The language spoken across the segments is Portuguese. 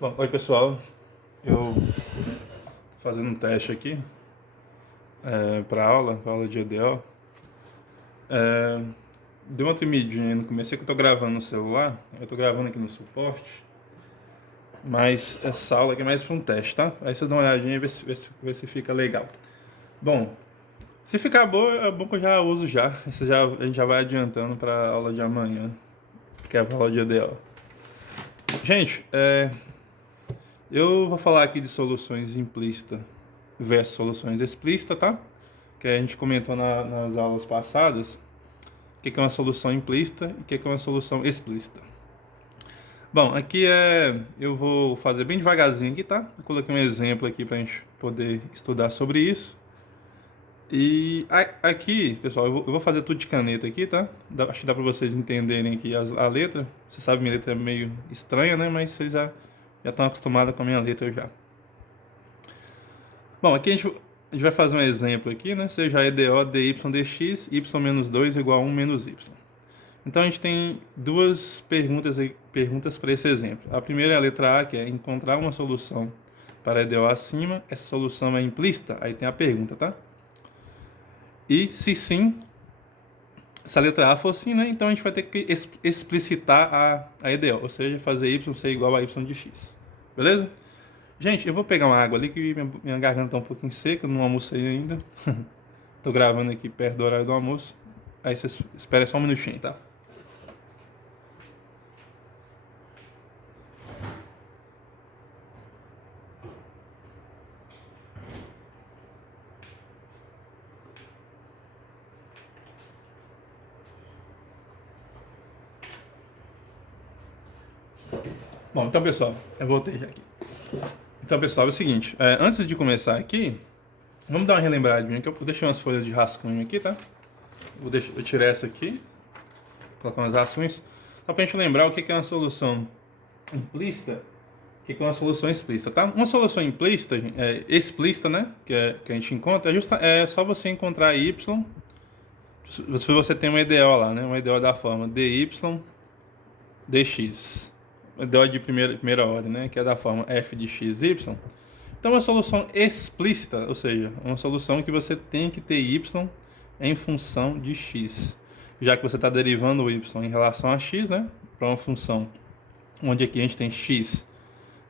Bom, oi pessoal, eu fazendo um teste aqui para aula de EDO. Deu uma tremidinha aí no começo, é que eu tô gravando no celular, eu tô gravando aqui no suporte, mas essa aula aqui é mais para um teste, tá? Aí vocês dão uma olhadinha e vê se fica legal. Bom, se ficar boa, é bom que eu já uso já, a gente já vai adiantando para a aula de amanhã, que é a aula de EDO. Gente, eu vou falar aqui de soluções implícitas versus soluções explícitas, tá? Que a gente comentou nas aulas passadas, o que é uma solução implícita e o que é uma solução explícita. Bom, aqui eu vou fazer bem devagarzinho aqui, tá? Eu coloquei um exemplo aqui para a gente poder estudar sobre isso. E aqui, pessoal, eu vou fazer tudo de caneta aqui, tá? Acho que dá para vocês entenderem aqui a letra. Você sabe, minha letra é meio estranha, né? Mas vocês já estão acostumados com a minha letra já. Bom, aqui a gente vai fazer um exemplo aqui, né? Seja EDO dy dx, y menos 2 igual a 1 menos y. Então a gente tem duas perguntas para esse exemplo. A primeira é a letra A, que é encontrar uma solução para EDO acima. Essa solução é implícita? Aí tem a pergunta, tá? E se sim, se a letra A for sim, né? Então a gente vai ter que explicitar a EDO, ou seja, fazer y ser igual a y de x. Beleza? Gente, eu vou pegar uma água ali que minha garganta tá um pouquinho seca, não almocei ainda. Tô gravando aqui perto do horário do almoço. Aí vocês esperem só um minutinho, tá? Bom, então pessoal, eu voltei já aqui. Então pessoal, é o seguinte, antes de começar aqui, vamos dar uma relembradinha, que eu deixei umas folhas de rascunho aqui, tá? Eu tirar essa aqui, colocar umas rascunhos, só pra gente lembrar o que é uma solução implícita, o que é uma solução explícita, tá? Uma solução implícita, explícita, né, que a gente encontra, é só você encontrar y, se você tem um EDO lá, né, um EDO da forma dy dx, EDO de primeira ordem, né, que é da forma f de x, y. Então, uma solução explícita, ou seja, uma solução que você tem que ter y em função de x. Já que você está derivando o y em relação a x, né, para uma função onde aqui a gente tem x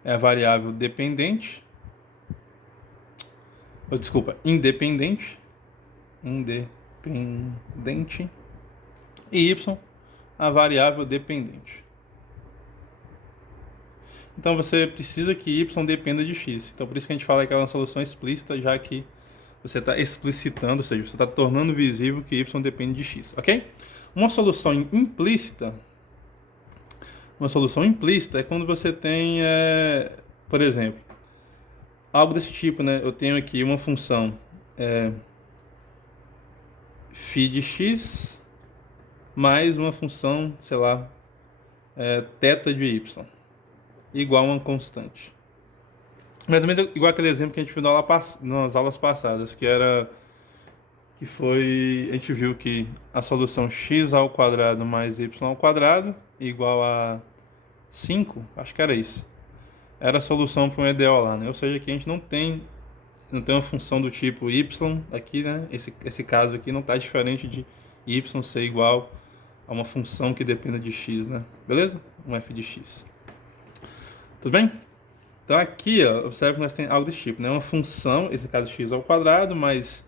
é a variável dependente, independente, e y a variável dependente. Então você precisa que y dependa de x. Então por isso que a gente fala que é uma solução explícita, já que você está explicitando, ou seja, você está tornando visível que y depende de x, ok? Uma solução implícita é quando você tem, por exemplo, algo desse tipo, né? Eu tenho aqui uma função φ de x mais uma função, sei lá, θ de y, igual a uma constante. Mais ou menos igual aquele exemplo que a gente viu nas aulas passadas, a gente viu que a solução x ao quadrado mais y ao quadrado igual a 5, acho que era isso. Era a solução para um EDO lá, né? Ou seja, aqui a gente não tem uma função do tipo y aqui, né? Esse caso aqui não está diferente de y ser igual a uma função que dependa de x, né? Beleza? Um f de x. Tudo bem? Então aqui, ó, observe que nós temos algo desse tipo, né? Uma função, esse caso x ao quadrado, mais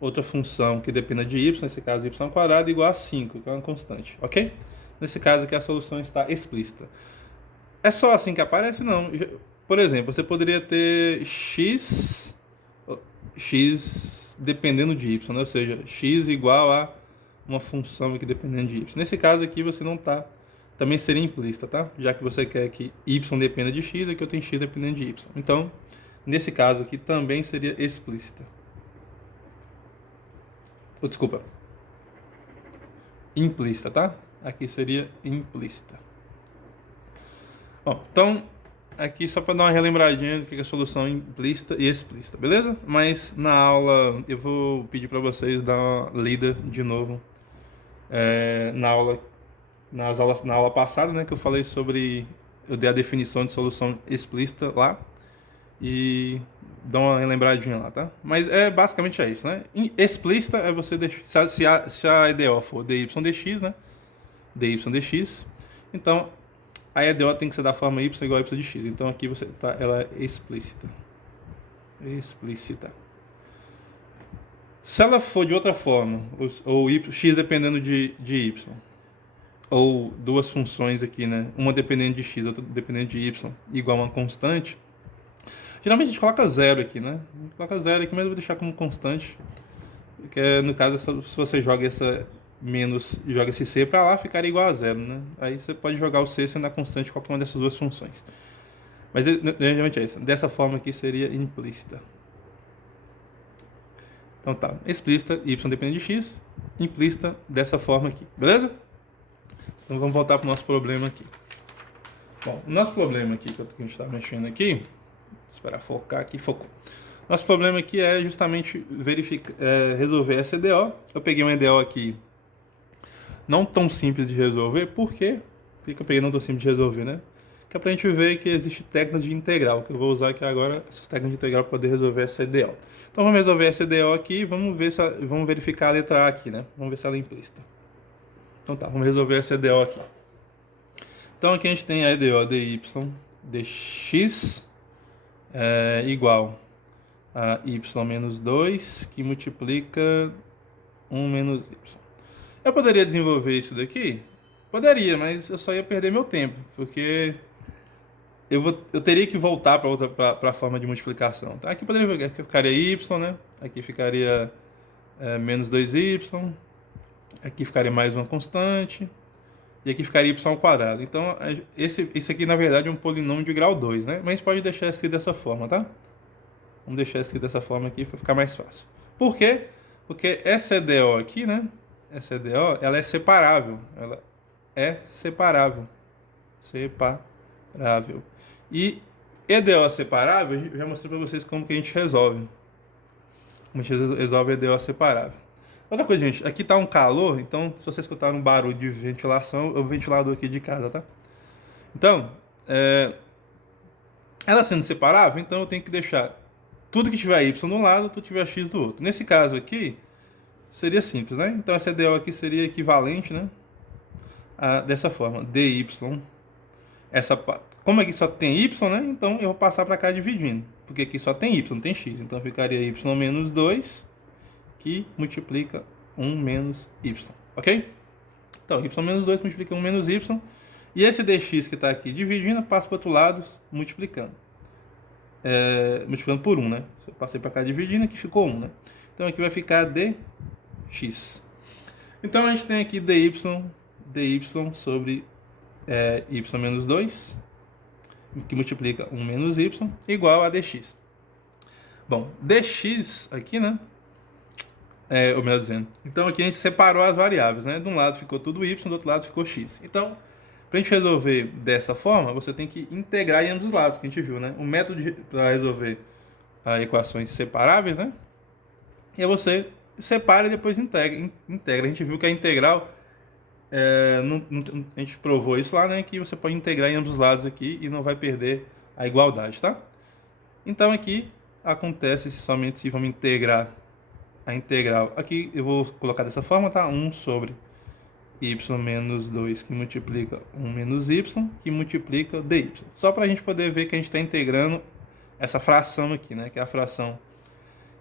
outra função que dependa de y, nesse caso y ao quadrado, igual a 5, que é uma constante, ok? Nesse caso aqui a solução está explícita. É só assim que aparece? Não. Por exemplo, você poderia ter x dependendo de y, né? Ou seja, x igual a uma função aqui dependendo de y. Nesse caso aqui você não está, também seria implícita, tá? Já que você quer que y dependa de x, aqui eu tenho x dependendo de y. Então, nesse caso aqui também seria explícita. Desculpa. Implícita, tá? Aqui seria implícita. Bom, então, aqui só para dar uma relembradinha do que é a solução implícita e explícita, beleza? Mas na aula eu vou pedir para vocês dar uma lida de novo na aula passada, né, que eu falei sobre eu dei a definição de solução explícita lá e dá uma lembradinha lá, tá? Mas basicamente é isso, né? Explícita é você deixar, se a EDO for dy dx, né? Dy dx, então a EDO tem que ser da forma y igual a y de x. Então aqui ela é explícita. Explícita. Se ela for de outra forma, ou x dependendo de y, ou duas funções aqui, né? Uma dependendo de x, outra dependendo de y, igual a uma constante, geralmente a gente coloca zero aqui, né? A gente coloca zero aqui, mas eu vou deixar como constante. Porque no caso, se você joga joga esse c para lá, ficaria igual a zero, né? Aí você pode jogar o c sendo a constante de qualquer uma dessas duas funções. Mas geralmente é isso. Dessa forma aqui seria implícita. Então tá, explícita, y dependendo de x, implícita dessa forma aqui, beleza? Então vamos voltar para o nosso problema aqui. Bom, o nosso problema aqui, que a gente está mexendo aqui, esperar focar aqui, focou. Nosso problema aqui é justamente resolver essa EDO. Eu peguei uma EDO aqui não tão simples de resolver, por quê? Por que eu peguei não tão simples de resolver, né? Que é pra gente ver que existe técnicas de integral, que eu vou usar aqui agora, essas técnicas de integral para poder resolver essa EDO. Então vamos resolver essa EDO aqui e vamos verificar a letra A aqui, né? Vamos ver se ela é implícita. Então tá, vamos resolver essa EDO aqui. Então aqui a gente tem a EDO dy dx igual a y menos 2, que multiplica 1 menos y. Eu poderia desenvolver isso daqui? Poderia, mas eu só ia perder meu tempo, porque eu teria que voltar para a forma de multiplicação. Tá? Aqui ficaria y, né? Aqui ficaria menos 2y, aqui ficaria mais uma constante, e aqui ficaria y ao quadrado. Então, esse aqui, na verdade, é um polinômio de grau 2, né? Mas a gente pode deixar escrito dessa forma, tá? Vamos deixar escrito dessa forma aqui para ficar mais fácil. Por quê? Porque essa EDO aqui, né? Essa EDO, ela é separável. Ela é separável. Separável. E EDO separável, eu já mostrei para vocês como que a gente resolve. Como a gente resolve EDO separável. Outra coisa, gente, aqui tá um calor, então se você escutar um barulho de ventilação, é o ventilador aqui de casa, tá? Então, ela sendo separável, então eu tenho que deixar tudo que tiver y de um lado, tudo que tiver x do outro. Nesse caso aqui, seria simples, né? Então essa EDO aqui seria equivalente, né? Dessa forma, dy, como aqui só tem y, né? Então eu vou passar para cá dividindo, porque aqui só tem y, não tem x. Então ficaria y menos 2, que multiplica 1 menos y, ok? Então, y menos 2 multiplica 1 menos y, e esse dx que está aqui dividindo, passa para o outro lado, multiplicando. Multiplicando por 1, né? Eu passei para cá dividindo, aqui ficou 1, né? Então aqui vai ficar dx. Então a gente tem aqui dy sobre y menos 2, que multiplica 1 menos y, igual a dx. Bom, dx aqui, né? Ou melhor dizendo, então aqui a gente separou as variáveis, né? De um lado ficou tudo y, do outro lado ficou x. Então, para a gente resolver dessa forma, você tem que integrar em ambos os lados, que a gente viu, né? O método para resolver equações separáveis, né? E aí você separa e depois integra. A gente viu que a integral, a gente provou isso lá, né? Que você pode integrar em ambos os lados aqui e não vai perder a igualdade, tá? Então aqui acontece somente se vamos integrar a integral. Aqui eu vou colocar dessa forma, tá? 1 sobre y menos 2, que multiplica 1 menos y, que multiplica dy. Só para a gente poder ver que a gente está integrando essa fração aqui, né? Que é a fração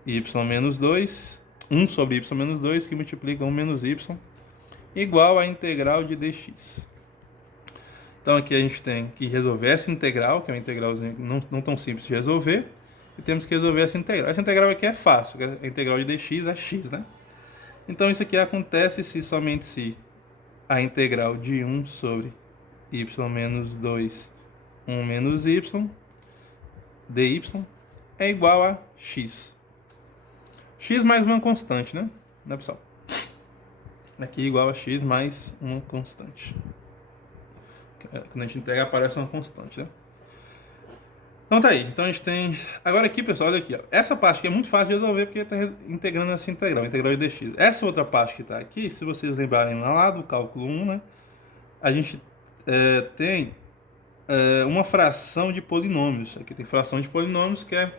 y menos 2, 1 sobre y menos 2, que multiplica 1 menos y, igual à integral de dx. Então aqui a gente tem que resolver essa integral, que é uma integralzinha não tão simples de resolver, e temos que resolver essa integral. Essa integral aqui é fácil, a integral de dx é x, né? Então isso aqui acontece somente se a integral de 1 sobre y menos 2, 1 menos y, dy, é igual a x. X mais uma constante, né? Né, pessoal? Aqui igual a x mais uma constante. Quando a gente integra, aparece uma constante, né? Então tá aí. Então a gente tem... Agora aqui, pessoal, olha aqui. Ó. Essa parte aqui é muito fácil de resolver porque está integrando essa integral de dx. Essa outra parte que está aqui, se vocês lembrarem lá do cálculo 1, né? A gente tem uma fração de polinômios. Aqui tem fração de polinômios, que é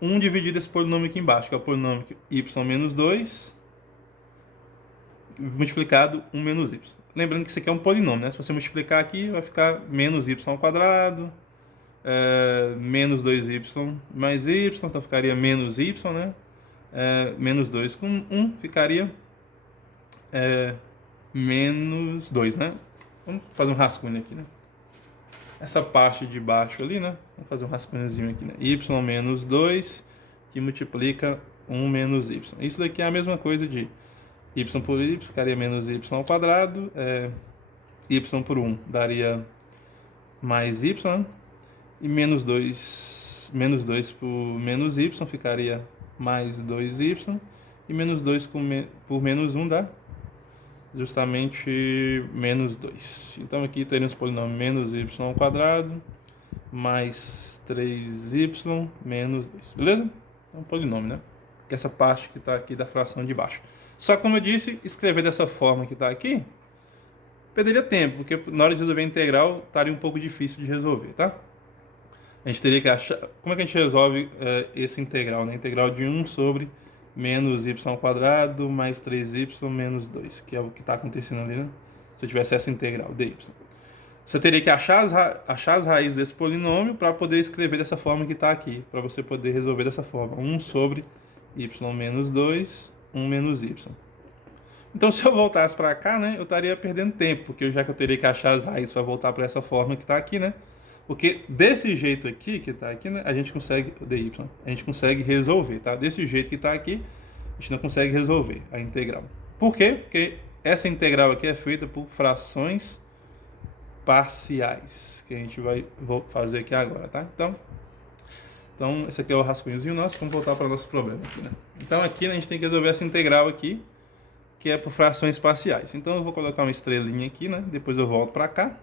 1 dividido esse polinômio aqui embaixo, que é o polinômio y menos 2 multiplicado 1 menos y. Lembrando que isso aqui é um polinômio, né? Se você multiplicar aqui, vai ficar menos y ao quadrado, menos 2y mais y, então ficaria menos y, né? Menos 2 com 1 ficaria menos 2, né? Vamos fazer um rascunho aqui, né? Essa parte de baixo ali, né? Vamos fazer um rascunhozinho aqui, né? Y menos 2 que multiplica 1 menos y. Isso daqui é a mesma coisa de y por y, ficaria menos y ao quadrado. Y por 1 daria mais y, né? E menos 2 por menos y ficaria mais 2y. E menos 2 por menos 1 dá justamente menos 2. Então aqui teremos o polinômio menos y ao quadrado mais 3y menos 2. Beleza? É um polinômio, né? Que é essa parte que está aqui da fração de baixo. Só que, como eu disse, escrever dessa forma que está aqui perderia tempo, porque na hora de resolver a integral estaria um pouco difícil de resolver, tá? A gente teria que achar... Como é que a gente resolve esse integral, né? Integral de 1 sobre menos y ao quadrado mais 3y menos 2, que é o que está acontecendo ali, né? Se eu tivesse essa integral, dy. Você teria que achar as raízes desse polinômio para poder escrever dessa forma que está aqui, para você poder resolver dessa forma. 1 sobre y menos 2, 1 menos y. Então, se eu voltasse para cá, né, eu estaria perdendo tempo, porque já que eu teria que achar as raízes para voltar para essa forma que está aqui, né? Porque desse jeito aqui, que está aqui, né, a gente consegue, dy, a gente consegue resolver, tá? Desse jeito que está aqui, a gente não consegue resolver a integral. Por quê? Porque essa integral aqui é feita por frações parciais, que a gente vai fazer aqui agora, tá? Então esse aqui é o rascunhozinho nosso. Vamos voltar para o nosso problema aqui, né? Então aqui, né, a gente tem que resolver essa integral aqui, que é por frações parciais. Então eu vou colocar uma estrelinha aqui, né? Depois eu volto para cá.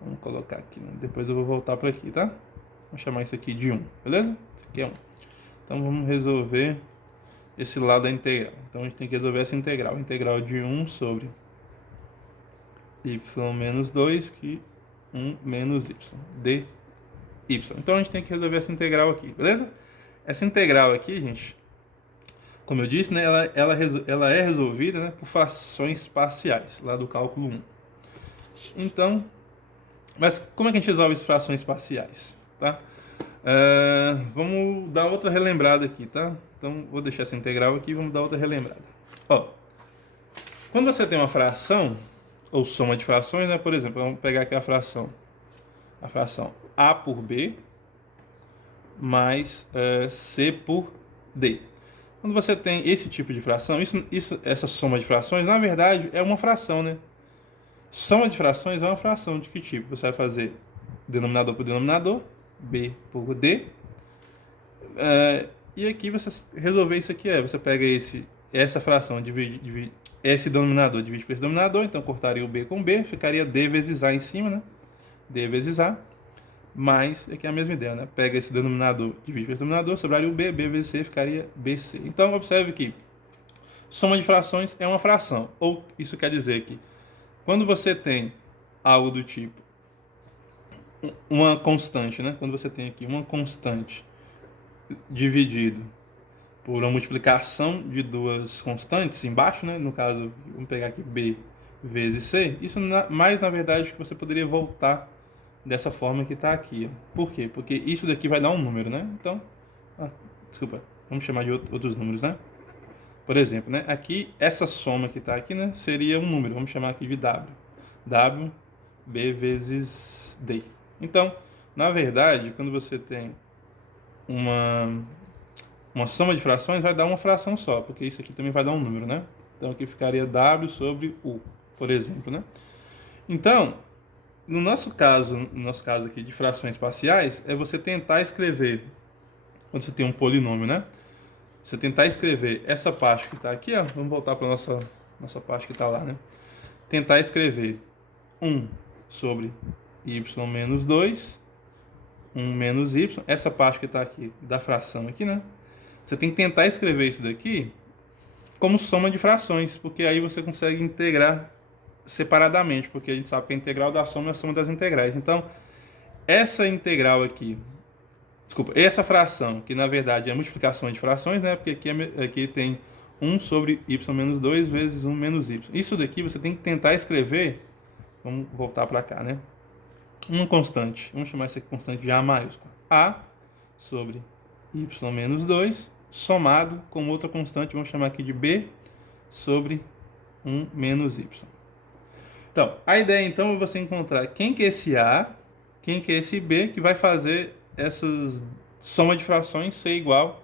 Vamos colocar aqui, né? Depois eu vou voltar para aqui, tá? Vamos chamar isso aqui de 1, beleza? Isso aqui é 1. Então vamos resolver esse lado da integral. Então a gente tem que resolver essa integral. Integral de 1 sobre y menos 2, que 1 menos y, dy. Então a gente tem que resolver essa integral aqui, beleza? Essa integral aqui, gente, como eu disse, né, ela é resolvida, né, por frações parciais, lá do cálculo 1. Então, mas como é que a gente resolve as frações parciais, tá? Vamos dar outra relembrada aqui, tá? Então, vou deixar essa integral aqui e vamos dar outra relembrada. Ó, quando você tem uma fração, ou soma de frações, né? Por exemplo, vamos pegar aqui a fração a por b mais c por d. Quando você tem esse tipo de fração, essa soma de frações, na verdade, é uma fração, né? Soma de frações é uma fração de que tipo? Você vai fazer denominador por denominador, b por d, e aqui você resolver isso aqui você pega essa fração, divide esse denominador, divide por esse denominador, então cortaria o b com b, ficaria d vezes a em cima, né? D vezes a, mais, aqui é a mesma ideia, né? Pega esse denominador, divide por esse denominador, sobraria o b, b vezes c, ficaria bc. Então, observe que soma de frações é uma fração, ou isso quer dizer que quando você tem algo do tipo uma constante, né? Quando você tem aqui uma constante dividido por uma multiplicação de duas constantes embaixo, né? No caso, vamos pegar aqui b vezes c. Isso mais, na verdade, que você poderia voltar dessa forma que está aqui. Por quê? Porque isso daqui vai dar um número, né? Então, desculpa, vamos chamar de outros números, né? Por exemplo, né? Aqui, essa soma que está aqui, né? Seria um número. Vamos chamar aqui de w. W, b vezes d. Então, na verdade, quando você tem uma soma de frações, vai dar uma fração só, porque isso aqui também vai dar um número, né? Então, aqui ficaria w sobre u, por exemplo, né? Então, no nosso caso aqui de frações parciais, é você tentar escrever, quando você tem um polinômio, né? Você tentar escrever essa parte que está aqui, ó. Vamos voltar para a nossa parte que está lá, né? Tentar escrever 1 sobre y menos 2, 1 menos y, essa parte que está aqui da fração aqui, né? Você tem que tentar escrever isso daqui como soma de frações, porque aí você consegue integrar separadamente, porque a gente sabe que a integral da soma é a soma das integrais. Então, essa integral aqui, desculpa, essa fração, que na verdade é a multiplicação de frações, né? Porque aqui tem 1 sobre y menos 2 vezes 1 menos y. Isso daqui você tem que tentar escrever, vamos voltar para cá, né? Uma constante, vamos chamar isso aqui constante de A maiúscula. A sobre y menos 2, somado com outra constante, vamos chamar aqui de B sobre 1 menos y. Então, a ideia então é você encontrar quem que é esse A, quem que é esse B, que vai fazer essas soma de frações ser igual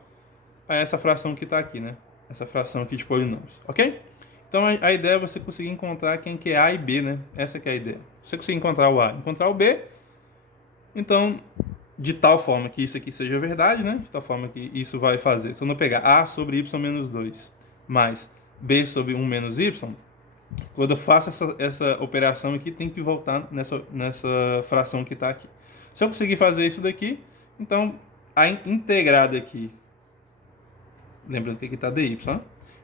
a essa fração que está aqui, né? Essa fração aqui de polinômios, ok? Então, a ideia é você conseguir encontrar quem que é A e B, né? Essa que é a ideia. Você conseguir encontrar o A, encontrar o B, então, de tal forma que isso aqui seja verdade, né? De tal forma que isso vai fazer. Se eu não pegar A sobre y menos 2 mais B sobre 1 menos y, quando eu faço essa operação aqui, tem que voltar nessa fração que está aqui. Se eu conseguir fazer isso daqui, então a integrada aqui, lembrando que aqui está dy,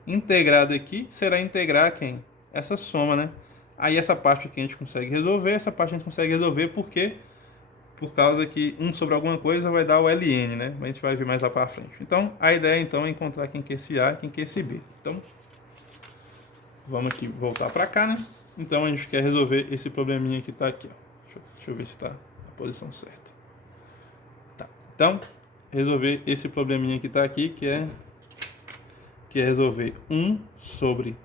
integrada aqui será integrar quem? Essa soma, né? Aí essa parte aqui a gente consegue resolver, essa parte a gente consegue resolver porque por causa que 1 sobre alguma coisa vai dar o ln, né? Mas a gente vai ver mais lá para frente. Então, a ideia então é encontrar quem que é esse A e quem que é esse B. Então, vamos aqui voltar para cá, né? Então, a gente quer resolver esse probleminha que está aqui, ó. Deixa eu ver se está na posição certa. Tá. Então, resolver esse probleminha que está aqui, que é resolver 1 sobre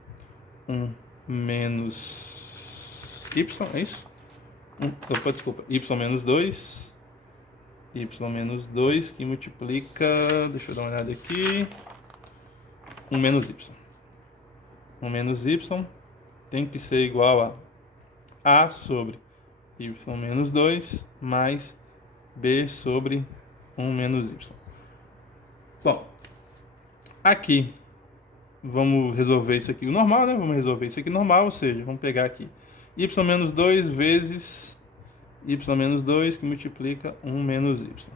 1 menos y, é isso? Desculpa, y menos 2, que multiplica, deixa eu dar uma olhada aqui, 1 menos y. 1 menos y tem que ser igual a A sobre y menos 2 mais B sobre 1 menos y. Bom, aqui vamos resolver isso aqui o normal, né? Vamos resolver isso aqui normal, ou seja, vamos pegar aqui y menos 2 vezes y menos 2 que multiplica 1 menos y.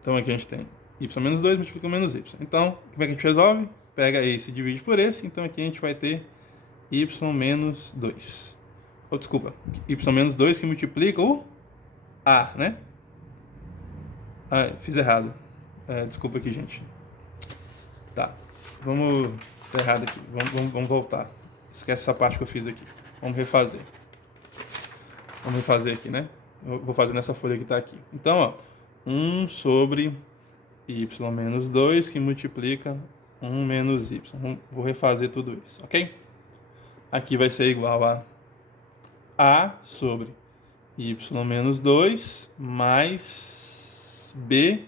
Então aqui a gente tem y menos 2 multiplica 1 menos y. Então, como é que a gente resolve? Pega esse e divide por esse. Então aqui a gente vai ter y menos 2. Oh, desculpa, y menos 2 que multiplica o A, né? Ah, fiz errado. Desculpa aqui, gente. Tá, vamos... Tá errado aqui. Vamos voltar. Esquece essa parte que eu fiz aqui. Vamos refazer. Vamos refazer aqui, né? Eu vou fazer nessa folha que está aqui. Então, ó, 1 sobre y menos 2 que multiplica 1 menos y. Vou refazer tudo isso, ok? Aqui vai ser igual a A sobre y menos 2 mais B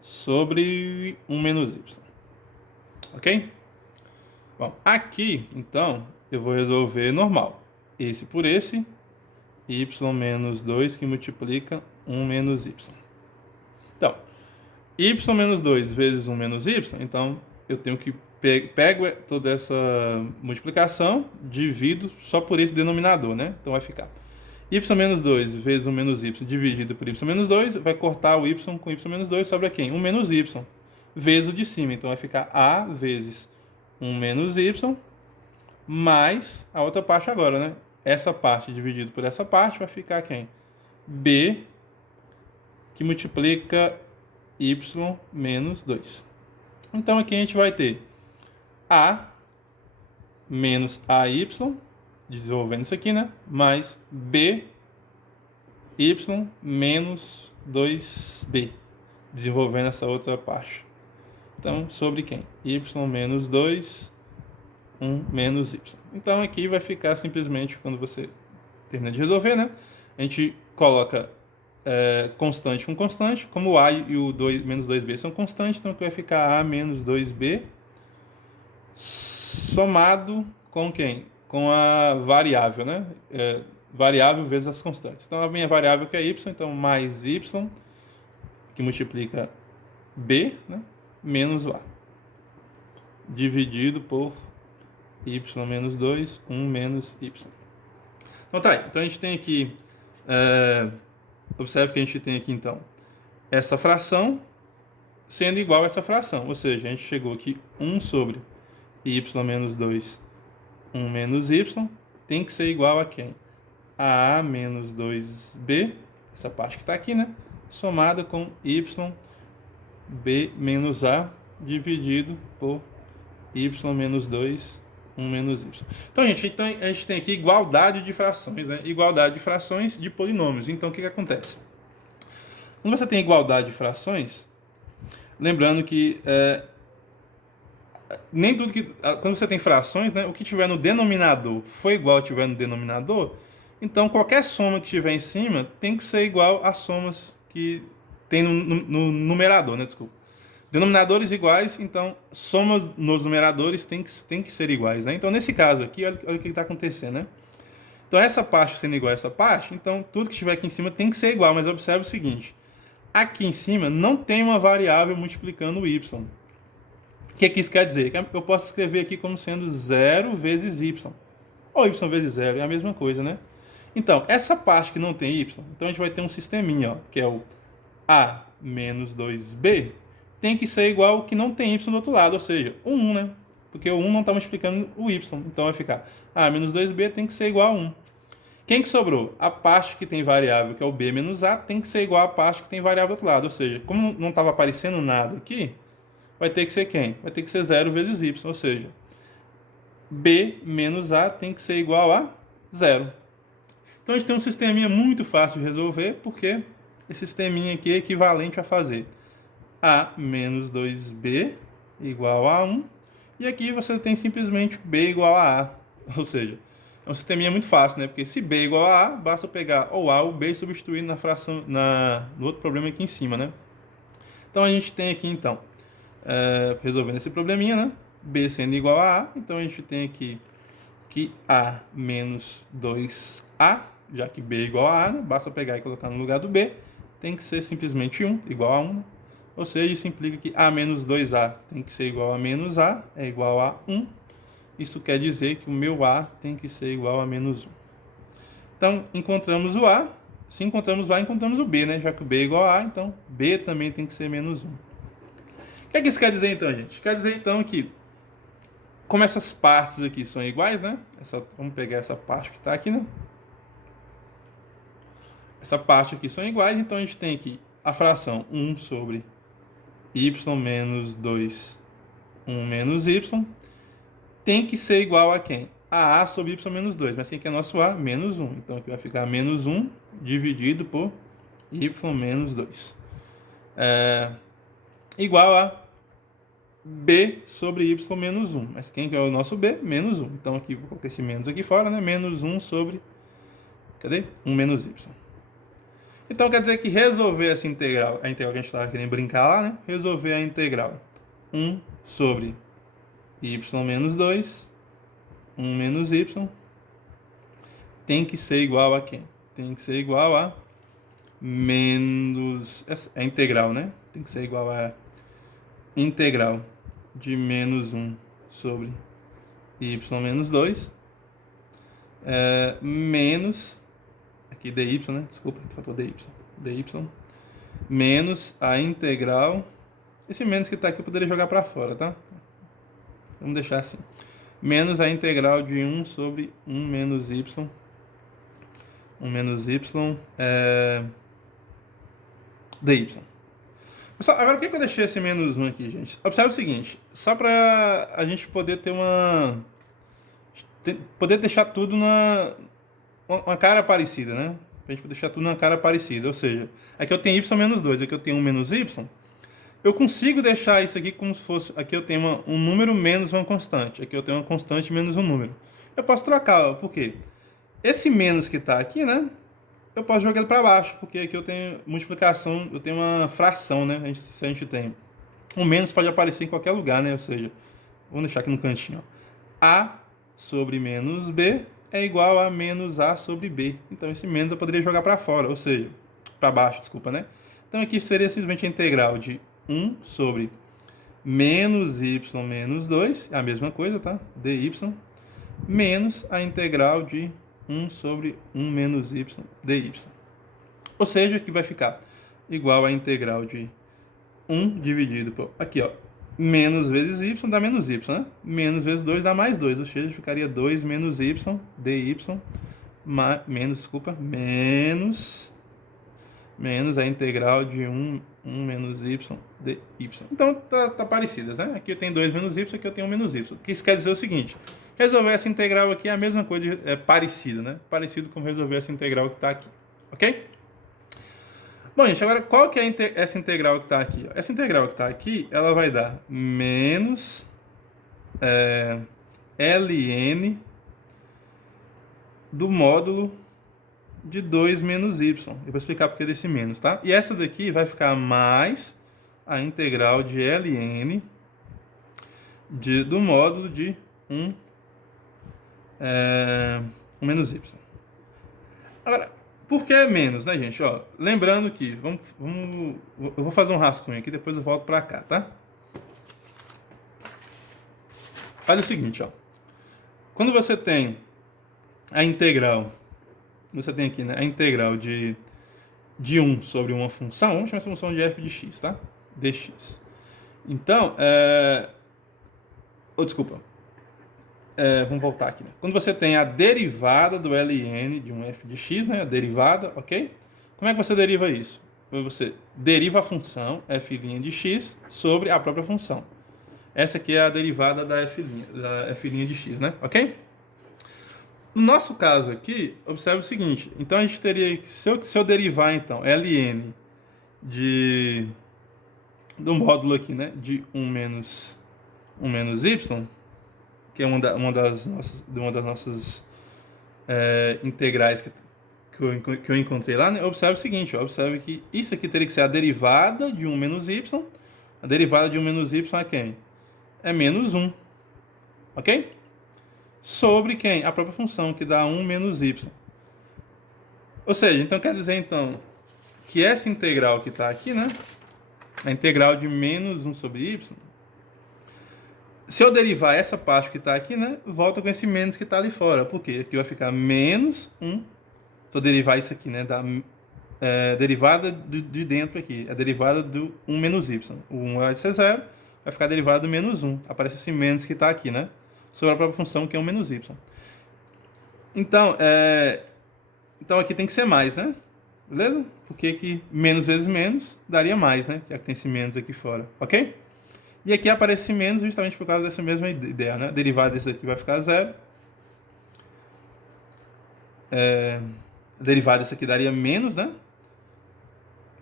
sobre 1 menos y. Ok? Bom, aqui, então, eu vou resolver normal. Esse por esse, y menos 2 que multiplica 1 menos y. Então, y menos 2 vezes 1 menos y, então eu tenho que pego toda essa multiplicação, divido só por esse denominador, né? Então vai ficar y menos 2 vezes 1 menos y dividido por y menos 2, vai cortar o y com y menos 2, sobra quem? 1 menos y, vezes o de cima. Então vai ficar A vezes 1 menos y, mais a outra parte agora, né? Essa parte dividido por essa parte vai ficar quem? B, que multiplica y menos 2. Então aqui a gente vai ter A menos AY, desenvolvendo isso aqui, né? Mais B, Y menos 2B, desenvolvendo essa outra parte. Então, sobre quem? Y menos 2, 1 menos Y. Então, aqui vai ficar simplesmente, quando você termina de resolver, né? A gente coloca constante com constante, como o A e o 2, menos 2B são constantes, então aqui vai ficar A menos 2B somado com quem? Com a variável, né? Variável vezes as constantes. Então, a minha variável que é y, então mais y, que multiplica b, né? Menos o a. Dividido por y menos 2, 1 menos y. Então, tá aí. Então, a gente tem aqui... observe que a gente tem aqui, então, essa fração sendo igual a essa fração. Ou seja, a gente chegou aqui 1 sobre y menos 2, 1 menos y, tem que ser igual a quem? A A menos 2B, essa parte que está aqui, né? Somada com YB menos A dividido por Y menos 2, 1 menos Y. Então, a gente tem aqui igualdade de frações, né? Igualdade de frações de polinômios. Então, o que acontece? Quando você tem igualdade de frações, lembrando que nem tudo que... Quando você tem frações, né? O que tiver no denominador for igual ao que tiver no denominador, então qualquer soma que tiver em cima tem que ser igual às somas que tem no numerador, né? Desculpa. Denominadores iguais, então somas nos numeradores tem que ser iguais, né? Então, nesse caso aqui, olha o que está acontecendo, né? Então, essa parte sendo igual a essa parte, então tudo que estiver aqui em cima tem que ser igual, mas observe o seguinte, aqui em cima não tem uma variável multiplicando o y. O que isso quer dizer? Que eu posso escrever aqui como sendo 0 vezes y, ou y vezes 0, é a mesma coisa, né? Então, essa parte que não tem y, então a gente vai ter um sisteminha, ó, que é o a menos 2b, tem que ser igual ao que não tem y do outro lado, ou seja, o 1, né? Porque o 1 não está multiplicando o y, então vai ficar a menos 2b tem que ser igual a 1. Quem que sobrou? A parte que tem variável, que é o b menos a, tem que ser igual à parte que tem variável do outro lado, ou seja, como não estava aparecendo nada aqui, vai ter que ser quem? Vai ter que ser 0 vezes y, ou seja, b menos a tem que ser igual a 0. Então a gente tem um sisteminha muito fácil de resolver, porque esse sisteminha aqui é equivalente a fazer a menos 2b igual a 1, e aqui você tem simplesmente b igual a a, ou seja, é um sisteminha muito fácil, né? Porque se b é igual a a, basta pegar ou a ou b e substituir na fração, no outro problema aqui em cima, né? Então a gente tem aqui, então, resolvendo esse probleminha, né? B sendo igual a a, então a gente tem aqui que a menos 2a, já que b é igual a a, né? Basta pegar e colocar no lugar do b, tem que ser simplesmente 1, igual a 1, né? Ou seja, isso implica que a menos 2a tem que ser igual a menos a, é igual a 1. Isso quer dizer que o meu a tem que ser igual a menos 1. Então, encontramos o a. Se encontramos o a, encontramos o b, né? Já que o b é igual a a, então b também tem que ser menos 1. O que é que isso quer dizer, então, gente? Quer dizer, então, que como essas partes aqui são iguais, né? Vamos pegar essa parte que está aqui, né? Essa parte aqui são iguais, então a gente tem aqui a fração 1 sobre y menos 2, 1 menos y, tem que ser igual a quem? A sobre y menos 2, mas quem que é nosso a? Menos 1. Então aqui vai ficar menos 1 dividido por y menos 2. Igual a b sobre y menos 1. Mas quem que é o nosso b? Menos 1. Então aqui vou colocar esse menos aqui fora, né? Menos 1 sobre... Cadê? 1 menos y. Então quer dizer que resolver essa integral, a integral que a gente estava querendo brincar lá, né? Resolver a integral 1 sobre y menos 2, 1 menos y, tem que ser igual a quem? Tem que ser igual a menos... É integral, né? Tem que ser igual a integral de menos 1 sobre y menos 2, menos... Aqui dy, né? Desculpa, faltou dy. dy menos a integral... Esse menos que está aqui eu poderia jogar para fora, tá? Vamos deixar assim. Menos a integral de 1 sobre 1 menos y. 1 menos y dy. Pessoal, agora por que eu deixei esse menos 1 aqui, gente? Observe o seguinte. Só para a gente poder ter poder deixar tudo uma cara parecida, né? Pra gente deixar tudo numa cara parecida. Ou seja, aqui eu tenho y menos 2, aqui eu tenho 1 menos y. Eu consigo deixar isso aqui como se fosse... Aqui eu tenho um número menos uma constante. Aqui eu tenho uma constante menos um número. Eu posso trocar, por quê? Esse menos que está aqui, né? Eu posso jogar ele para baixo, porque aqui eu tenho multiplicação, eu tenho uma fração, né? Se a gente tem... O menos pode aparecer em qualquer lugar, né? Ou seja, vamos deixar aqui no cantinho. Ó. A sobre menos B é igual a menos A sobre B. Então, esse menos eu poderia jogar para fora, ou seja, para baixo, desculpa, né? Então, aqui seria simplesmente a integral de 1 sobre menos y menos 2, é a mesma coisa, tá? dy, menos a integral de 1 sobre 1 menos y dy. Ou seja, que vai ficar igual a integral de 1 dividido por... Aqui, ó. menos vezes y dá menos y, né? Menos vezes 2 dá mais 2, ou seja, ficaria 2 menos y, dy, menos a integral de 1 menos y dy. Então, tá parecidas, né? Aqui eu tenho 2 menos y, aqui eu tenho 1 menos y. O que isso quer dizer é o seguinte, resolver essa integral aqui é a mesma coisa, é parecido, né? Parecido com resolver essa integral que está aqui, ok? Bom, gente, agora qual que é essa integral que está aqui? Essa integral que está aqui, ela vai dar menos ln do módulo de 2 menos y. Eu vou explicar porque desse menos, tá? E essa daqui vai ficar mais a integral de ln do módulo de 1 menos y. Agora, por que menos, né, gente? Ó, lembrando que, eu vou fazer um rascunho aqui, depois eu volto para cá, tá? Olha o seguinte, ó. Quando você tem a integral, você tem aqui, né, a integral de 1 sobre uma função, vamos chamar essa função de f de x, tá? dx. Então, desculpa. Vamos voltar aqui, né? Quando você tem a derivada do ln de um f de x, né? A derivada, ok? Como é que você deriva isso? Você deriva a função f' de x sobre a própria função. Essa aqui é a derivada da f' de x, né? Ok? No nosso caso aqui, observe o seguinte. Então, a gente teria, se eu derivar, então, ln do módulo aqui, né? De 1 menos y, que é uma das nossas integrais que eu encontrei lá, né? Observe o seguinte, ó, observe que isso aqui teria que ser a derivada de 1 menos y. A derivada de 1 menos y é quem? É menos 1, ok? Sobre quem? A própria função, que dá 1 menos y. Ou seja, então quer dizer, então, que essa integral que está aqui, né? A integral de menos 1 sobre y, se eu derivar essa parte que está aqui, né, volta com esse menos que está ali fora. Por quê? Aqui vai ficar menos 1. Se eu derivar isso aqui, né, da derivada de dentro aqui, a derivada do 1 menos y. O 1 vai ser 0, vai ficar a derivada do menos 1. Aparece esse menos que está aqui, né, sobre a própria função que é 1 menos y. Então, então aqui tem que ser mais, né? Beleza? Porque que menos vezes menos daria mais, né? Já que tem esse menos aqui fora, ok? E aqui aparece esse menos justamente por causa dessa mesma ideia, né? A derivada desse daqui vai ficar 0. A derivada desse aqui daria menos, né?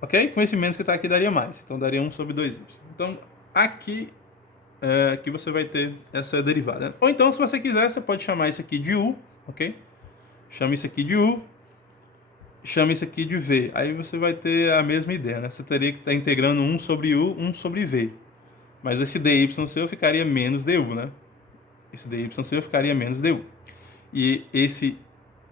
Ok? Com esse menos que está aqui daria mais. Então, daria 1 sobre 2y. Então, aqui você vai ter essa derivada, né? Ou então, se você quiser, você pode chamar isso aqui de u, ok? Chama isso aqui de u. Chama isso aqui de v. Aí você vai ter a mesma ideia, né? Você teria que estar integrando 1 sobre u, 1 sobre v. Mas esse dy seu ficaria menos du, né? Esse dy seu ficaria menos du. E esse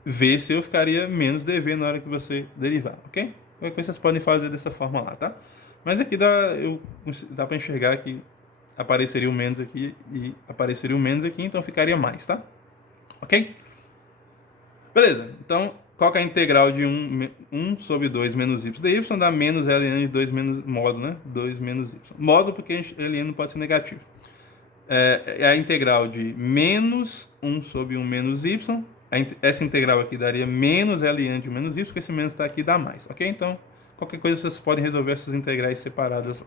v seu ficaria menos dv na hora que você derivar, ok? Qualquer coisa vocês podem fazer dessa forma lá, tá? Mas aqui dá para enxergar que apareceria o menos aqui e apareceria o menos aqui, então ficaria mais, tá? Ok? Beleza, então qual que é a integral de 1 sobre 2 menos y dy? Dá menos ln de 2 menos módulo, né? 2 menos y. Módulo porque ln não pode ser negativo. É a integral de menos 1 sobre 1 menos y. Essa integral aqui daria menos ln de 1 menos y, porque esse menos está aqui dá mais, ok? Então, qualquer coisa vocês podem resolver essas integrais separadas lá.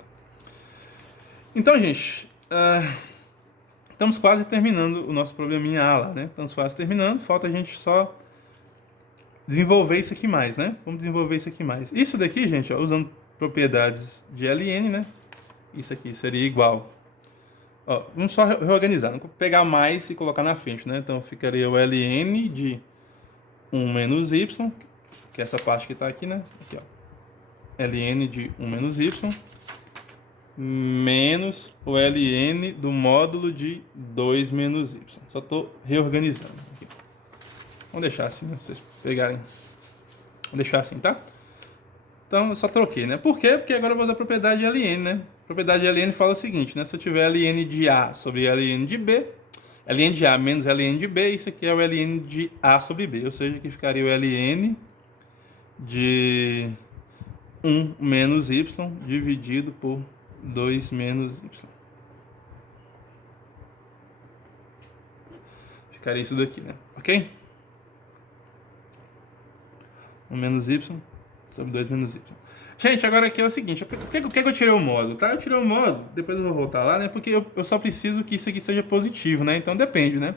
Então, gente, estamos quase terminando o nosso probleminha A lá, né? Estamos quase terminando, falta a gente só desenvolver isso aqui mais, né? Vamos desenvolver isso aqui mais. Isso daqui, gente, ó, usando propriedades de ln, né? Isso aqui seria igual. Ó, vamos só reorganizar. Vamos pegar mais e colocar na frente, né? Então, ficaria o ln de 1 menos y, que é essa parte que está aqui, né? Aqui, ó. ln de 1 menos y, menos o ln do módulo de 2 menos y. Só estou reorganizando aqui. Vamos deixar assim, né? Vocês pegarem. Vamos deixar assim, tá? Então, eu só troquei, né? Por quê? Porque agora eu vou usar a propriedade de ln, né? A propriedade de ln fala o seguinte, né? Se eu tiver ln de A sobre ln de B, ln de A menos ln de B, isso aqui é o ln de A sobre B. Ou seja, aqui ficaria o ln de 1 menos y dividido por 2 menos y. Ficaria isso daqui, né? Ok? 1 menos y sobre 2 menos y. Gente, agora aqui é o seguinte, por que eu tirei o módulo, tá? Eu tirei o módulo, depois eu vou voltar lá, né? Porque eu só preciso que isso aqui seja positivo, né? Então depende, né?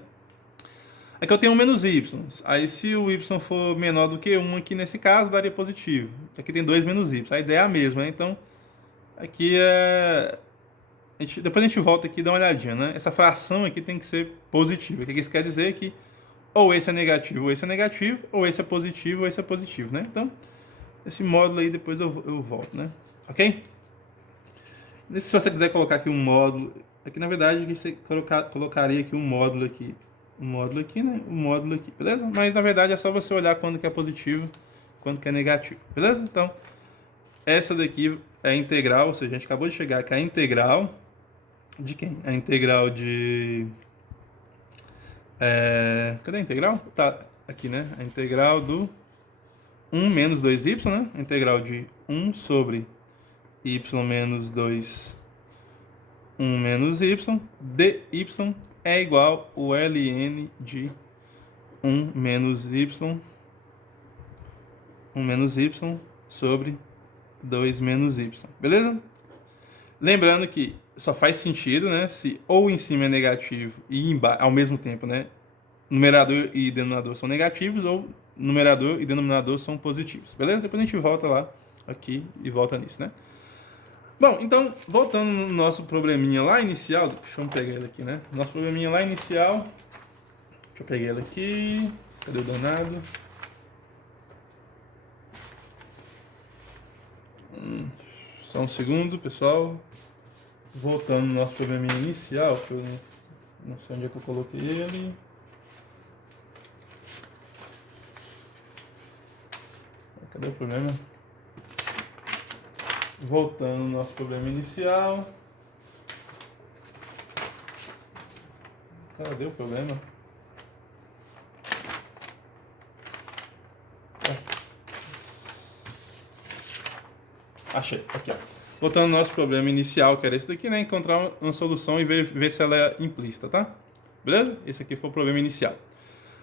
Aqui eu tenho um menos y. Aí se o y for menor do que 1 aqui nesse caso, daria positivo. Aqui tem 2 menos y. A ideia é a mesma, né? Então, aqui é... depois a gente volta aqui e dá uma olhadinha, né? Essa fração aqui tem que ser positiva. O que isso quer dizer? Que ou esse é negativo, ou esse é negativo, ou esse é positivo, ou esse é positivo, né? Então, esse módulo aí depois eu volto, né? Ok? E se você quiser colocar aqui um módulo, aqui na verdade você colocaria aqui um módulo aqui, né? Um módulo aqui, beleza? Mas na verdade é só você olhar quando que é positivo, quando que é negativo, beleza? Então, essa daqui é a integral, ou seja, a gente acabou de chegar aqui, a integral de quem? A integral de... cadê a integral? Tá aqui, né? A integral do 1 menos 2y, né? A integral de 1 sobre y menos 2, 1 menos y, dy é igual ao ln de 1 menos y sobre 2 menos y, beleza? Lembrando que só faz sentido, né, se ou em cima é negativo e ao mesmo tempo, né, numerador e denominador são negativos, ou numerador e denominador são positivos, beleza? Depois a gente volta lá, aqui, e volta nisso, né? Bom, então, voltando no nosso probleminha lá inicial, deixa eu pegar ele aqui, né? Nosso probleminha lá inicial, deixa eu pegar ele aqui, cadê o danado? Só um segundo, pessoal. Voltando no nosso probleminha inicial, que eu não sei onde é que eu coloquei ele. Cadê o problema? Voltando no nosso problema inicial. Cadê o problema? Achei, aqui ó. Voltando no nosso problema inicial, que era esse daqui, né? Encontrar uma solução e ver se ela é implícita, tá? Beleza? Esse aqui foi o problema inicial.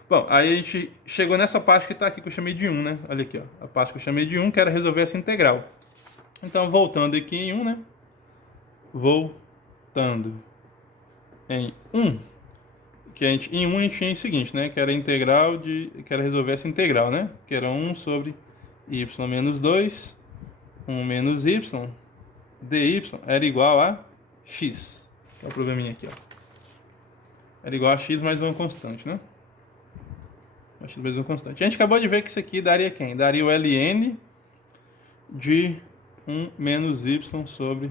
Bom, aí a gente chegou nessa parte que tá aqui, que eu chamei de 1, né? Olha aqui, ó. A parte que eu chamei de 1, que era resolver essa integral. Então, voltando aqui em 1, né? Voltando em 1, que em 1 a gente tinha o seguinte, né? Que era a integral de... que era resolver essa integral, né? Que era 1 sobre y menos 2, 1 menos y, dy era igual a x. Que é o probleminha aqui, ó. Era igual a x mais uma constante, né? X mais uma constante. A gente acabou de ver que isso aqui daria quem? Daria o ln de 1 menos y sobre